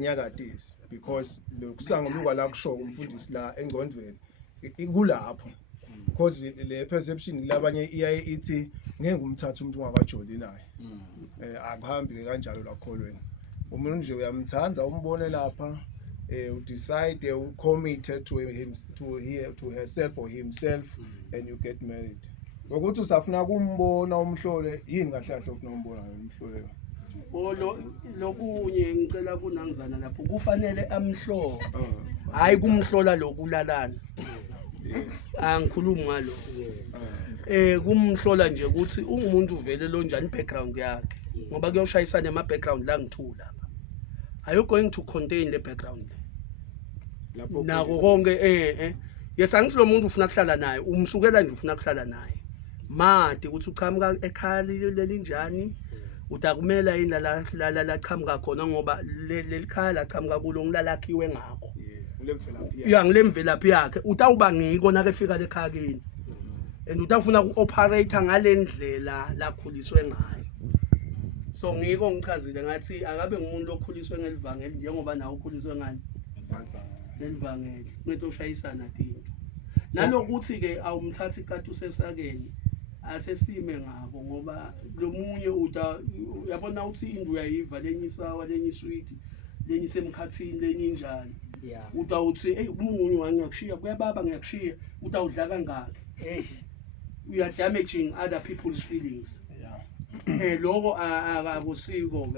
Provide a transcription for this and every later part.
nyakatisi because lokusanguluka la kusho umfundisi la engcondweni ikulapho because le perception labanye iyaye ithi ngeke umthatha umuntu ungakajoli naye akuhambi kanjalo la kholweni umuntu nje uyamthanda umbone lapha decide committed to him to herself or himself and you get married ngokuthi usafuna kumbona umhlole yini kahle kahle ufuna umbona umhlole lokunye ngicela kunangizana lapho kufanele amhlola hayi kumhlola lokulalana angikhulumi ngalo kumhlola nje ukuthi ungumuntu uvele lo njani background yakhe ngoba kuyoshayisana ama background la ngithula are you going to contain the background lapho nako konke yes angisilo umuntu ufuna kuhlala naye umsukela nje ufuna kuhlala naye made ukuthi uchamuka ekhaya leli njani utakumela yini la chamuka khona ngoba leli khaya la chamuka kulo ngilalakhiwe ngakho ngilemvelaphi yakhe utawuba ngiko nake efika lekhaya kini and utafuna uoperate ngalendlela lakhuliswe ngayo so ngiko ngichazile ngathi akabe ngumuntu okhuliswe ngelivangeli njengoba nawe ukhuliswe ngani ngelivangeli kwethu ushayisana tinto nalokuthi ke awumthathi ikati usesakeni asesime ngabo ngoba lomunye uyabona ukuthi indlu uyayiva lenye isawa lenye isweet lenye semkhathini lenye injani utawuthi hey umunye wangiyakushiya kuyababa ngiyakushiya utawudla kangaki we are damaging other people's feelings lokho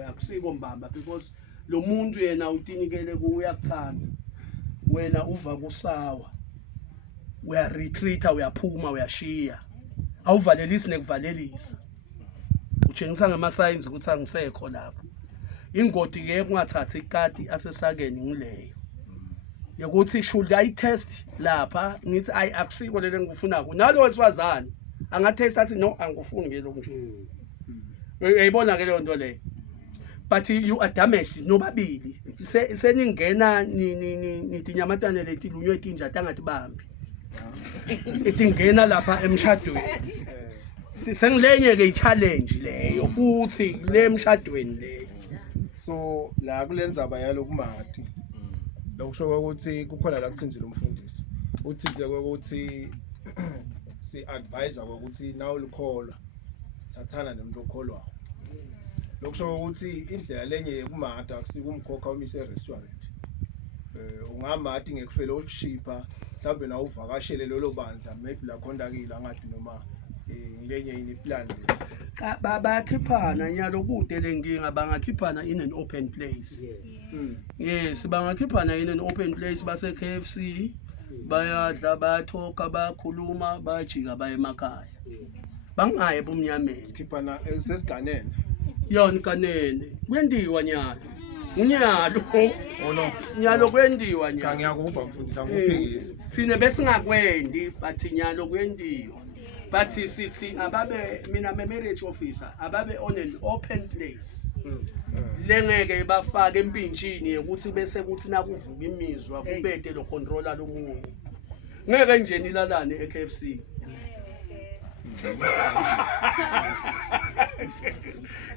akusiko mbamba because lo muntu yena utinikele kuyakuthanda wena uva kusawa uya retreata uyaphuma uyashiya awuvalelisi nekuvalelisa utshengisa ngama signs ukuthi angisekho lapho ingodi ke kungathathi ikati asesakeni ngileyo yokuthi should I test lapha ngithi akusiko lele ngifuna ku nalo wesifazane angatest athi no angifuni ngelo nje uyayibona ke leyo nto leyo but you are damaged nobabili seningena nithi nyamatane leti lunywe tinja tangathi bambi etingena lapha emshadweni sengilenye ke i-challenge leyo futhi le emshadweni leyo so la kulenza bayalo kumati lokusho ukuthi kukhona la kuthinzile umfundisi uthinze ukuthi si advisor ukuthi nawe ukholwa thathana nomuntu okholwayo lokusho ukuthi indlela lenye kumata akusikumkhokha umise restaurant ungamati ngekufellowshipa mhlawumbe na uvakashele lolo bandla maybe la khondakile angathi noma ngilenye ini plan cha bayakhiphana nyalo kude lenkinga bangakhiphana in an open place yes bangakhiphana in an open place base KFC bayadla bayathoka bayakhuluma bayajika baye emakhaya bangaye bomnyameni sikhiphana sesiganene yona kanene kwendiwa nyalo unyalo ono nyalo kwendiwa nyalo ngiyakuva mfundisi angikuphikisi sine besingakwendi bathi nyalo kwendiwa bathi sithi ababe mina marriage officer ababe on an open place lengeke bafake empintshini ukuthi bese kuthi nakuvuka imizwa kubede lo controller lomunye ngeke nje nilalane eKFC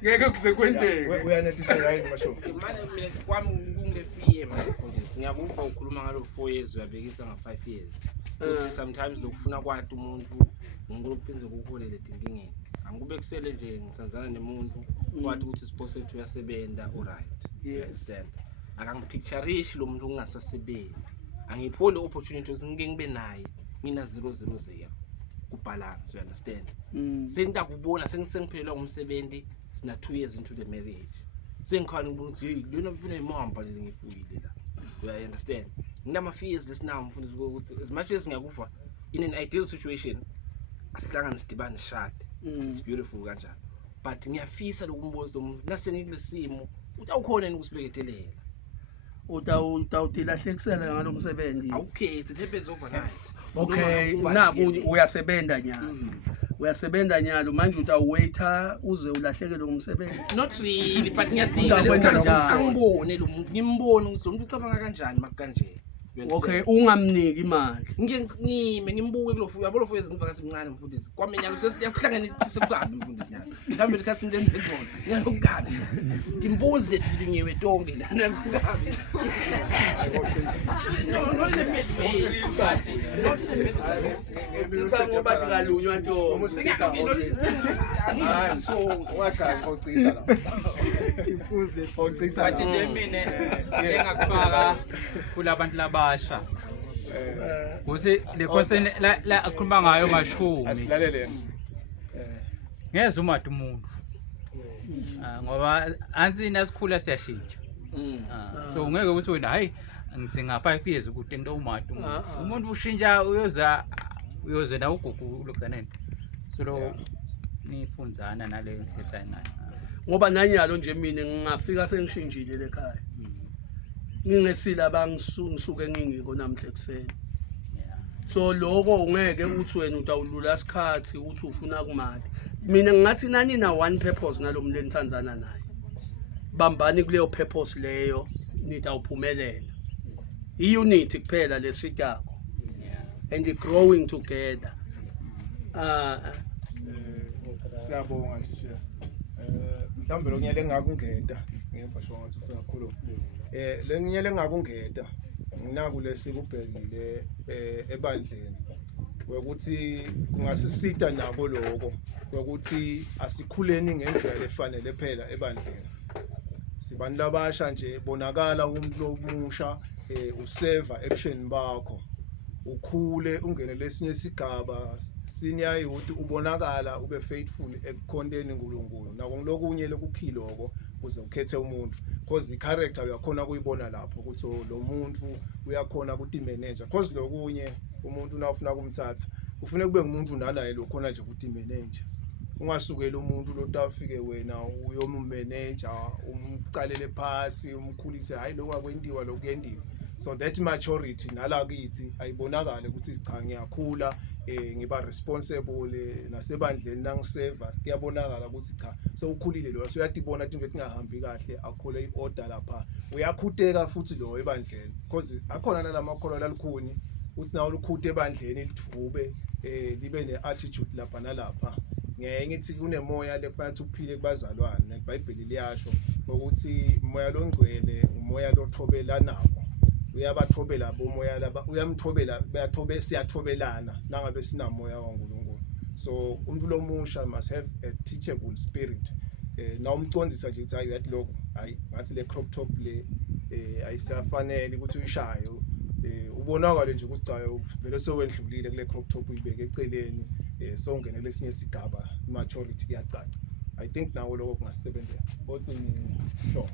ngeke kusekwendeke uyanethisa right masho imali mina kwami kungefiye manje mfundisi ngiyakuva ukhuluma ngalo 4 years uyabekisa nga5 years ukuthi sometimes lokufuna kwathi umuntu ngikuphinze ukuholele dinkingeni angikube kusele nje ngisanzana nemuntu kwathi ukuthi sipho sethu uyasebenza alright yes then akangipictureish lo muntu ungasasebenzi angithole opportunity ukuthi ngike ngibe naye mina 000 kubalance you understand sengidakubona sengiphelelwa umsebenzi sina 2 years into the marriage sengikhona ukuthi hey lona ufuna imamba leli ngifuyile la you understand nginama fears lesinawo mfundisi ukuthi as much as ngiyakuva in an ideal situation asihlangana sidibane shade it's beautiful kanjalo but ngiyafisa lokumboza umuntu nasengikilesimo utawukhona ukusibhekethelela utawutilahlekisela ngalomsebenzi okay it happens overnight okay naku uyasebenza nyalo uyasebenza nyalo manje utawuwaiter uze ulahlekele ngomsebenzi not really but ngiyathinga lesikhathi angibone lo muntu ngimbone ukuthi umuntu ucabanga kanjani makanje Okay, ungamniki imali. ngime ngimbuke kulofu yabo lofu ezingifaka simncane mfundisi kwaminyaka sesiyakuhlanganisa kukabi mfundisi nyalo ngihambe likhathi into endibona ngalokukabi ngimbuze lingiwe tonke lana kukabi ngoba ngalunywa nto hayi so ungachazi ocisa la impuzi le ocisa bathi nje mina engakufaka kulabantu labasha kuthi le konseni la akhuluma ngayo mashumi asilalele ngeze umade umuntu ngoba ansi nasikhula siyashintsha so ngeke ukuthi wena hayi ngisinga 5 years ukuthi into umade umuntu ushintsha uyoze na ugugu lokuzaneni so lo nifundzana nale esayinayo ngoba nanyalo nje mina ngingafika sengishintshile ekhaya ngingesila bangisuke ngingiko namhle kuseni so lokho ungeke uthi wena utawulula isikhathi uthi ufuna kumali mina ngathi nani na one purpose nalomle nithandzana naye bambani kuleyo purpose leyo nitawuphumelela iunity kuphela lesitako and growing together siyabonga thisha mhlawumbe lokunyele engakungeda ngemva sho ngathi ufuna kakhulu lenyele engakungeda nginaku lesikubhekile ebandleni ukuthi kungasisita nabo lokho ukuthi asikhuleni ngendlela efanele phela ebandleni sibani labasha nje bonakala umuntu lomusha useva action bakho ukhule ungene lesinye isigaba senior ukuthi ubonakala ube faithful ekukhonteni uNkulunkulu nako ngilokunye lokukhiloko uze ukhethe umuntu because the character uyakhona kuyibona lapho ukuthi lo muntu uyakhona ukuthi manager because lokunye umuntu nawufuna kumthatha ufune kube ngumuntu nanaye lokhona nje ukuthi manager ungasukela umuntu lotafike wena uyomumanager umqalele phasi umkhulise hayi lokho akwendiwa lokuyendiwa so that maturity nala kithi ayibonakala ukuthi cha ngiyakhula ngiba responsible nasebandleni nangiseva kuyabonakala ukuthi cha so ukhulile lo so uyadibona into etingahambi kahle akhole iorder lapha uyakhuteka futhi lo ebandleni because akhona nalamakhono lalikhuni uthi nawo lukhuthe ebandleni lidvube libe neattitude lapha nalapha ngeke ngithi kunemoya lefanele ukuphile kubazalwane neBhayibheli liyasho ukuthi umoya longcwele umoya lothobela nako uyabathobela bomoya laba uyamthobela bayathobe siyathobelana nangabe sinamoya kaNkulunkulu so umuntu lomusha must have a teachable spirit na umqondisa nje ukuthi yathi lokho hayi ngathi le crop top le ayisafanele ukuthi uyishaye ubonakala nje ukuthi cha vele sowendlulile kule crop top uyibeke eceleni so ungene lesinye isigaba maturity iyacaca I think nawo lokho kungasebenzela othi sure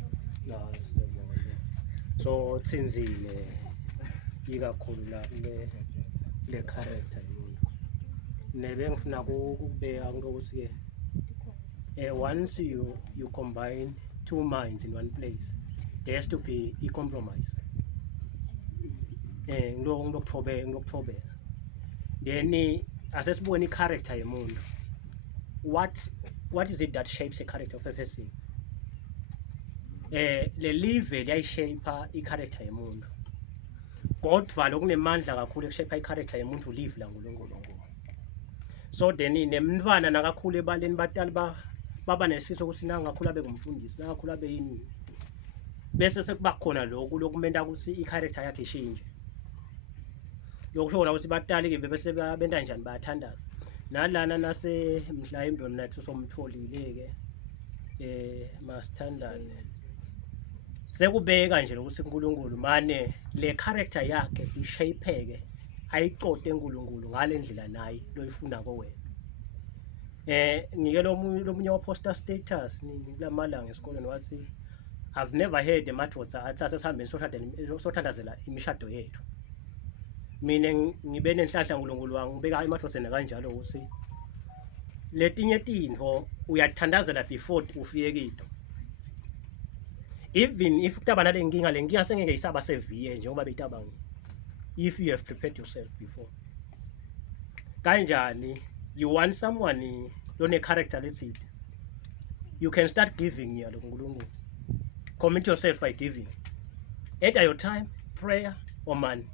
so tsinzile ikakhulu la le character yomuntu nebe ngifuna ukubeka ukuthi ke once you combine two minds in one place there has to be a compromise ngilokuthobe then asesibona i-character yomuntu what is it that shapes a character of a person le live liyayishape i-character yomuntu kodwa lokunemandla kakhulu ekushape i-character yomuntu live la nguNkulunkulu so then nemntwana nakakhulu ebaleni batali baba nesifiso ukuthi nangakhula bengumfundisi nangakhula beyini bese sekuba khona lokhu lokumenta ukuthi i-character yakhe ishintshe lokusho ukuthi batali ke bese benta kanjani bayathandaza nalana nase mhlawumbe nathi somtholile ke masithandane sekubeka nje ukuthi uNkulunkulu mane le character yakhe ishapeke ayiqote uNkulunkulu ngalendlela naye loyifuna ko wena ngike lomunye waposter status ngilamalanga esikoleni wathi I've never heard emadvodza athi asesihambeni sothandazela imishado yethu mina ngibe nenhlahla uNkulunkulu wangu ngibeka emadvodzeni kanjalo ukuthi letinye tinto uyathandazela before ufike kito even if kutaba nalenkinga lenkinga sengeke isaba seviye njengoba betaba if you have prepared yourself before kanjani you want someone lone character let's say you can start giving yalo uNkulunkulu commit yourself by giving at your time prayer omani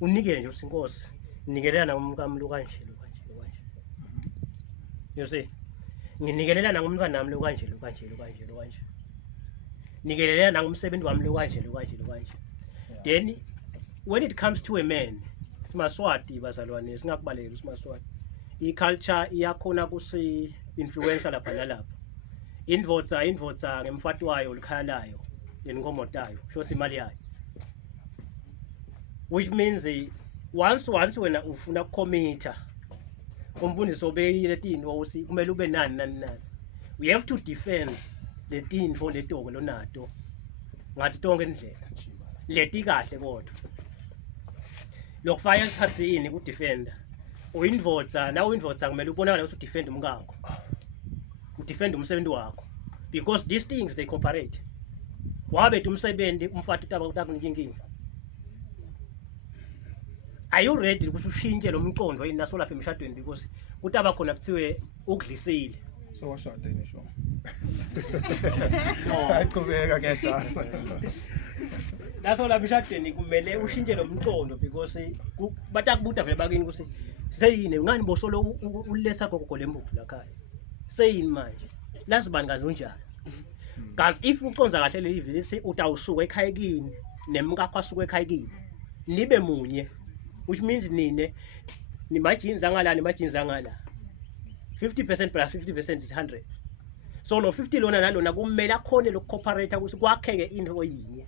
unikele nje usinkosi nikelela nakumkamlo kanje lo kanje you see nginikelela nakumntwana nami lo kanje nikelela nakumsebenzi wami lo kanje then when it comes to a man simaswati bazalwane singakubaleki simaswati iculture iyakhona kusi influencer lapha nalapha indvodza ngemfati wayo likhalayo lenkomotayo shothi imali yayo which means once wena ufuna ukucommita umfundisi obeyile tinto usi kumele ube nani we have to defend le tinto letoko lonato ngathi tonke indlela leti kahle kodwa lokufaya isikhatsini ku defender uyindvodza nawe indvodza kumele ubonakala ukuthi defend umkakho udefend umsebenzi wakho because these things they cooperate wabe umsebenzi umfati utaba inkingi. Are you ready ukuthi ushintshe lo mqondo yini naso lapha emshadweni because kutaba khona kuthiwe ukudlisile so washada ngisho ayicubeka kehla naso lapha emshadweni kumele ushintshe lo mqondo because batakubuta vele bakini ukuthi seyini ngani bosolo ulesa gogo lempuphu lakhaya seyini manje lasibani kanjani kanti if uconza kahle le ivisi utawusuka ekhaya kini nemkakho asuka ekhaya kini nibe munye which means nine ni majinzi angala 50% plus 50% is 100 so lo 50 lona nalona kumele akhone lokukooperate ukuthi kwakheke into oyinye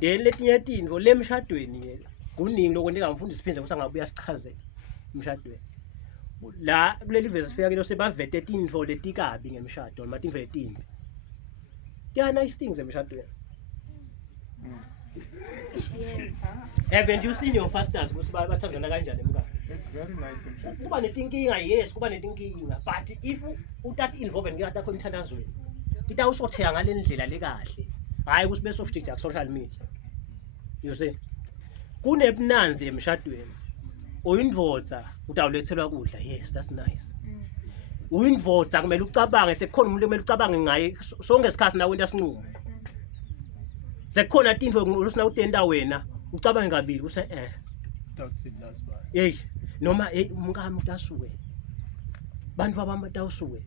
then letinye tinto lemshadweni kuningi lokwenza umfundisi Phindze kusangabuya sichazela emshadweni la kuleli verse sifika kilo sebavete tinto letikabi ngemshado noma tinto letimbi there nice things emshadweni. Haven't you seen your pastors ukuthi bathandana kanjani emkakho? It's very nice in Kuba netinkinga yes kuba netinkinga but if utata involved ngiyata kho emthandazweni tita usotheka ngale ndlela lekahle hayi ukuthi bese ufika ku social media you see kunebunanzi emshadweni uyindvodza utawulethelwa kudla yes that's nice uyindvodza kumele ucabange sekukhona umuntu kumele ucabange ngaye sonke isikhathi nawe into asinqumo sekukhona tinto usina utenda wena ucabange kabili use that's last bar hey noma umkami utasuke bantu abamtawusuke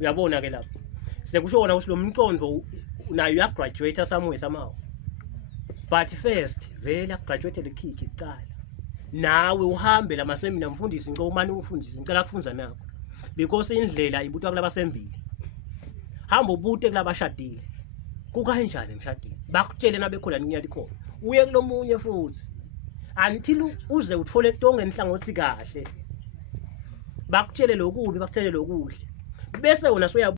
uyabona ke lapho sekusho wona ukuthi lo mqondo nayo uya graduate somewhere somehow but first vela graduate lekhiki icala nawe uhambe lama seminar mfundisi ngomani umfundisi ngicela kufunza nako because indlela ibutwa kulaba sembili hamba ubute kulabashadile kukanjani emshadweni bakutshele nabekhona ninyati khona uye kulomunye futhi until uze uthole tonke enhlangothi kahle bakutshele lokubi bakutshele lokuhle bese wona soya